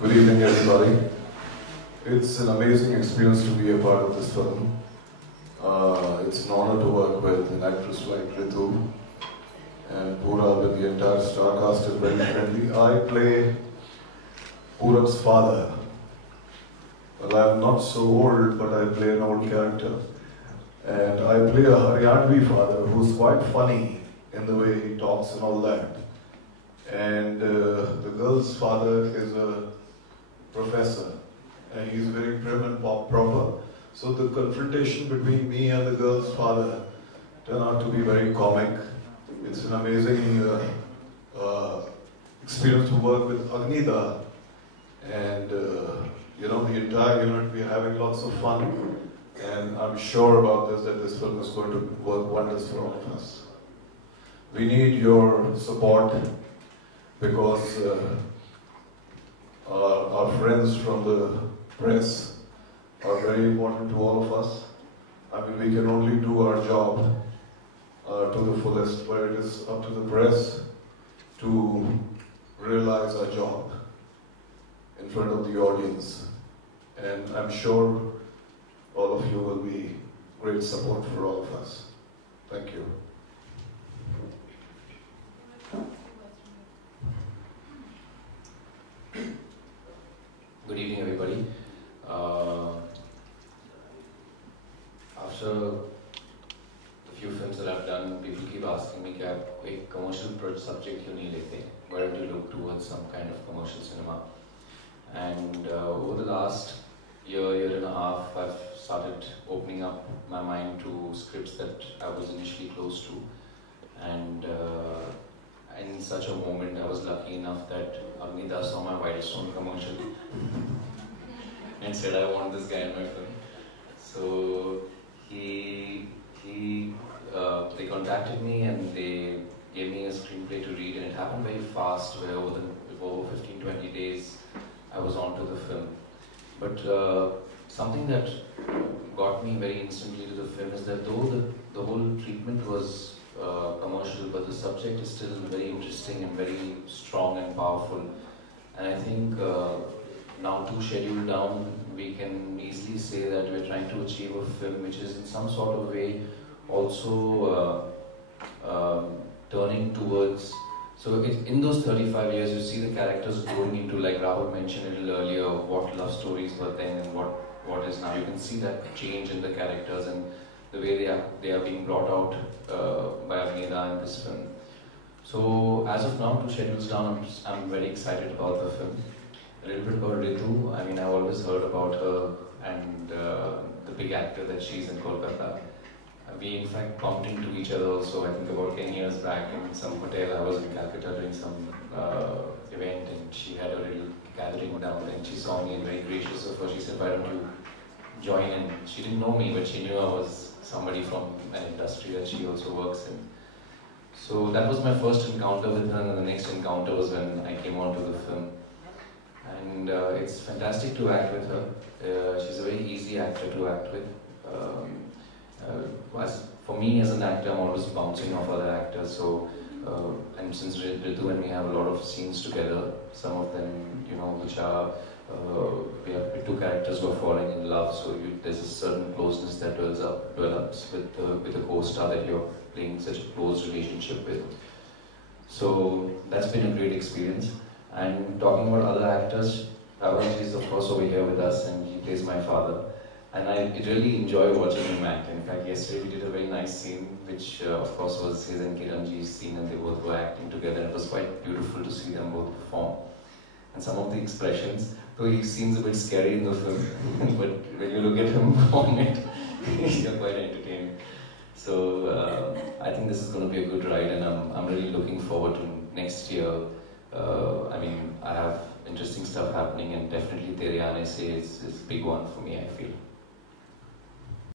Good evening, everybody. It's an amazing experience to be a part of this film. It's an honor to work with an actress like Ritu and Pura, with the entire star cast is very friendly. I play Purab's father. Well, I'm not so old, but I play an old character. And I play a Haryanvi father who's quite funny in the way he talks and all that. And the girl's father is a professor, and he's very prim and proper. So the confrontation between me and the girl's father turned out to be very comic. It's an amazing experience to work with Agnida, and you know, the entire unit, we're having lots of fun, and I'm sure about this, that this film is going to work wonders for all of us. We need your support, because our friends from the press are very important to all of us. I mean, we can only do our job to the fullest, but it is up to the press to realize our job in front of the audience. And I'm sure all of you will be great support for all of us. Thank you. Good evening, everybody. After the few films that I've done, people keep asking me, "Kya ek commercial subject kyun nahi lete? Why don't you look towards some kind of commercial cinema?" And over the last year and a half, I've started opening up my mind to scripts that I was initially close to, and in such a moment, I was lucky enough that Agnida saw my Wildstone commercial and said, "I want this guy in my film." So they contacted me and they gave me a screenplay to read, and it happened very fast, where over 15-20 days I was onto the film. But something that got me very instantly to the film is that though the whole treatment was commercial, but the subject is still very interesting and very strong and powerful. And I think now, 2 schedules down, we can easily say that we're trying to achieve a film which is in some sort of way also turning towards. So in those 35 years, you see the characters growing into, like Rahul mentioned a little earlier, what love stories were then and what is now. You can see that change in the characters and the way they are being brought out by Agnida in this film. So as of now, 2 schedules down, I'm very excited about the film. A little bit about Ritu. I mean, I've always heard about her and the big actor that she's in Kolkata. We in fact bumped into each other also, I think about 10 years back in some hotel. I was in Calcutta doing some event, and she had a little gathering down there, and she saw me, and very gracious of her, she said, "Why don't you join in?" She didn't know me, but she knew I was somebody from an industry that she also works in. So that was my first encounter with her, and the next encounter was when I came onto the film. And it's fantastic to act with her. She's a very easy actor to act with. For me as an actor, I'm always bouncing off other actors. So, and since Ritu and me have a lot of scenes together, some of them, you know, which are we have 2 characters who are falling in love. So there's a certain closeness that develops with the co-star that you're playing such a close relationship with. So that's been a great experience. And talking about other actors, Ravanji is of course over here with us, and he plays my father. And I really enjoy watching him act. In fact, yesterday we did a very nice scene, which of course was his and Kiranji's scene, and they both were acting together. It was quite beautiful to see them both perform. And some of the expressions, though he seems a bit scary in the film, but when you look at him perform it, you're quite entertaining. So I think this is going to be a good ride, and I'm really looking forward to next year. I mean, I have interesting stuff happening, and definitely Tere Aane Se is a big one for me, I feel.